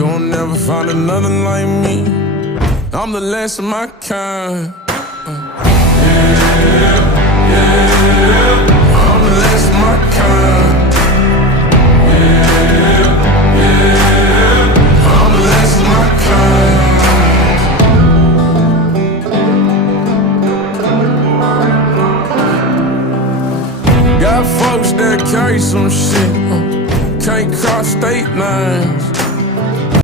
You'll never find another like me. I'm the last of my kind. I'm the last of my kind. I'm the last of my kind. Got folks that carry some shit, can't cross state lines.